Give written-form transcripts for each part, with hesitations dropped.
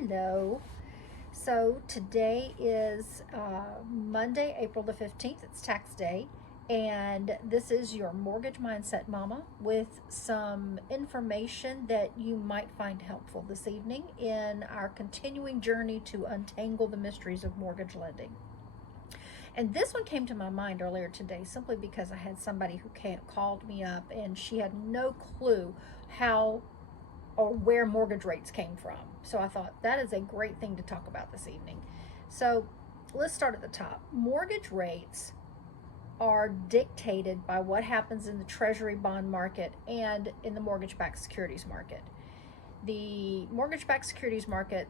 Hello. So today is Monday, April the 15th. It's tax day. And this is your Mortgage Mindset Mama with some information that you might find helpful this evening in our continuing journey to untangle the mysteries of mortgage lending. And this one came to my mind earlier today simply because I had somebody who called me up and she had no clue how or where mortgage rates came from. So I thought that is a great thing to talk about this evening. So let's start at the top. Mortgage rates are dictated by what happens in the treasury bond market and in the mortgage-backed securities market. The mortgage-backed securities market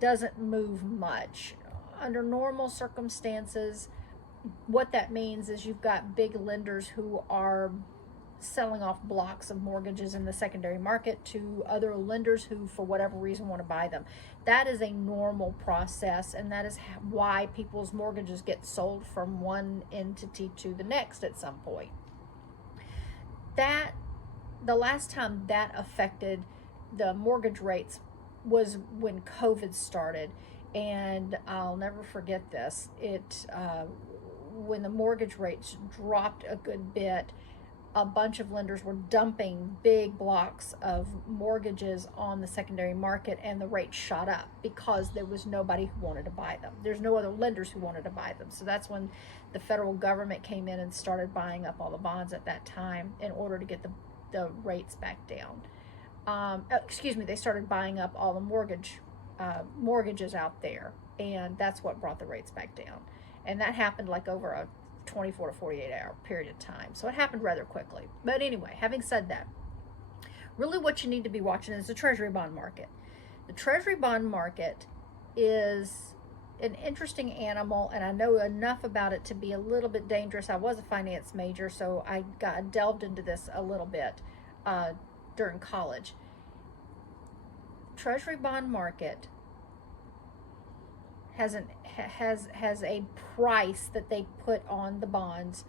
doesn't move much. Under normal circumstances, what that means is you've got big lenders who are selling off blocks of mortgages in the secondary market to other lenders who, for whatever reason, want to buy them. That is a normal process, and that is why people's mortgages get sold from one entity to the next at some point. The last time that affected the mortgage rates was when COVID started, and I'll never forget this. When the mortgage rates dropped a good bit, a bunch of lenders were dumping big blocks of mortgages on the secondary market, and the rates shot up because there was nobody who wanted to buy them. There's no other lenders who wanted to buy them. So that's when the federal government came in and started buying up all the bonds at that time in order to get the rates back down. They started buying up all the mortgages out there, and that's what brought the rates back down. And that happened like over a 24 to 48 hour period of time. So it happened rather quickly. But anyway, having said that, really what you need to be watching is the treasury bond market. The treasury bond market is an interesting animal, and I know enough about it to be a little bit dangerous. I was a finance major, so I delved into this a little bit during college. Treasury bond market has a price that they put on the bonds,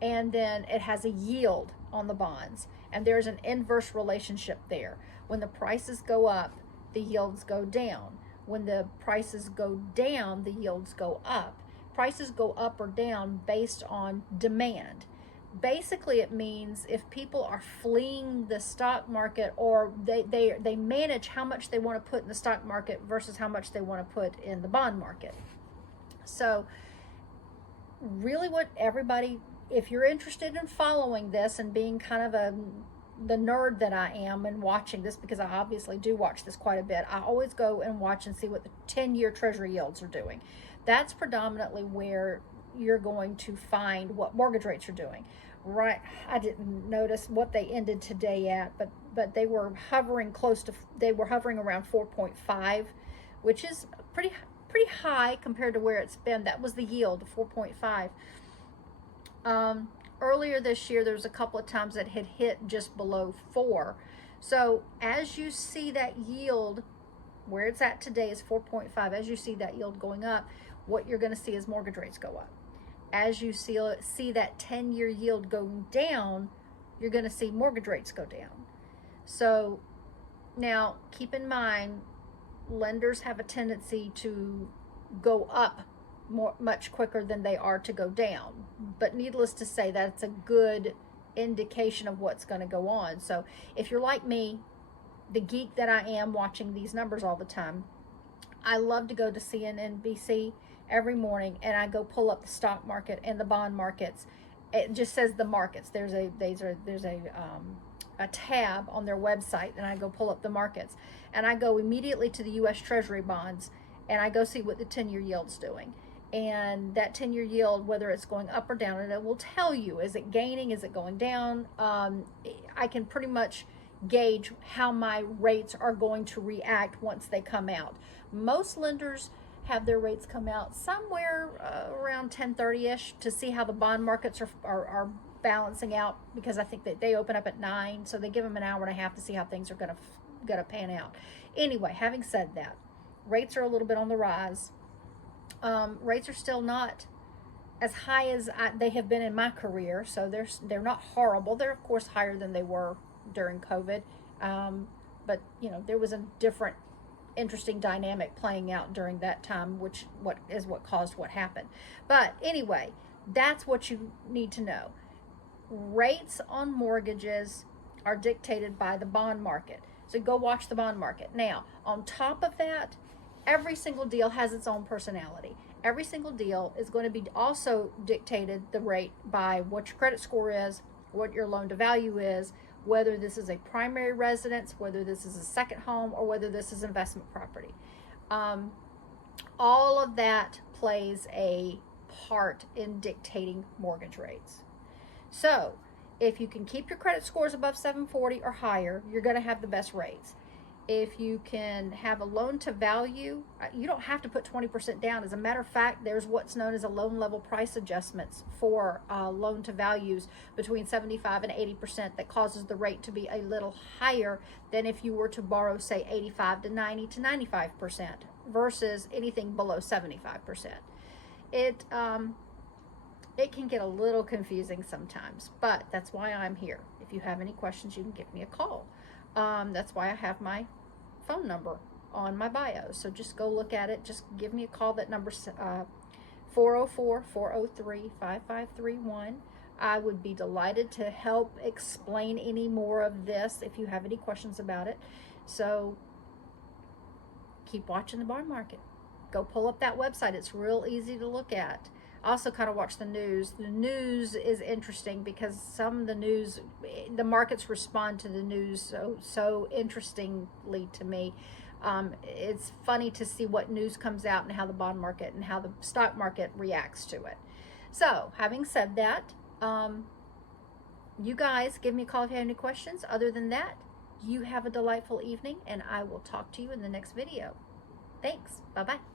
and then it has a yield on the bonds, and there's an inverse relationship there. When the prices go up, the yields go down. When the prices go down, the yields go up. Prices go up or down based on demand. Basically, it means if people are fleeing the stock market, or they manage how much they want to put in the stock market versus how much they want to put in the bond market. So really what everybody, if you're interested in following this and being kind of the nerd that I am and watching this, because I obviously do watch this quite a bit, I always go and watch and see what the 10-year treasury yields are doing. That's predominantly where you're going to find what mortgage rates are doing. Right, I didn't notice what they ended today at, but they were hovering around 4.5, which is pretty high compared to where it's been. That was the yield, 4.5. Earlier this year, there was a couple of times that had hit just below 4. So as you see that yield, where it's at today is 4.5. As you see that yield going up, what you're going to see is mortgage rates go up. As you see that 10-year yield going down, you're going to see mortgage rates go down. So now keep in mind, lenders have a tendency to go up much quicker than they are to go down. But needless to say, that's a good indication of what's going to go on. So if you're like me, the geek that I am, watching these numbers all the time, I love to go to CNBC every morning, and I go pull up the stock market and the bond markets. It just says the markets. There's a tab on their website, and I go pull up the markets, and I go immediately to the U.S. Treasury bonds, and I go see what the 10-year yield's doing. And that 10-year yield, whether it's going up or down, and it will tell you, is it gaining, is it going down? I can pretty much gauge how my rates are going to react once they come out. Most lenders have their rates come out somewhere around 10:30ish to see how the bond markets are balancing out, because I think that they open up at 9, so they give them an hour and a half to see how things are going to pan out. Anyway, having said that, rates are a little bit on the rise. Rates are still not as high as they have been in my career, so they're not horrible. They're of course higher than they were during COVID, but there was a different interesting dynamic playing out during that time, which what caused what happened. But anyway, that's what you need to know. Rates on mortgages are dictated by the bond market. So go watch the bond market. Now, on top of that, every single deal has its own personality. Every single deal is going to be also dictated the rate by what your credit score is, what your loan to value is, whether this is a primary residence, whether this is a second home, or whether this is investment property. All of that plays a part in dictating mortgage rates. So if you can keep your credit scores above 740 or higher, you're going to have the best rates. If you can have a loan to value, you don't have to put 20% down. As a matter of fact, there's what's known as a loan level price adjustments for loan to values between 75 and 80% that causes the rate to be a little higher than if you were to borrow, say, 85 to 90 to 95% versus anything below 75%. It can get a little confusing sometimes, but that's why I'm here. If you have any questions, you can give me a call. That's why I have my phone number on my bio. So just go look at it. Just give me a call. That number's 404-403-5531. I would be delighted to help explain any more of this if you have any questions about it. So keep watching the bond market. Go pull up that website. It's real easy to look at. I also kind of watch the news. The news is interesting because some of the news, the markets respond to the news so interestingly to me. It's funny to see what news comes out and how the bond market and how the stock market reacts to it. So, having said that, you guys give me a call if you have any questions. Other than that, you have a delightful evening, and I will talk to you in the next video. Thanks. Bye-bye.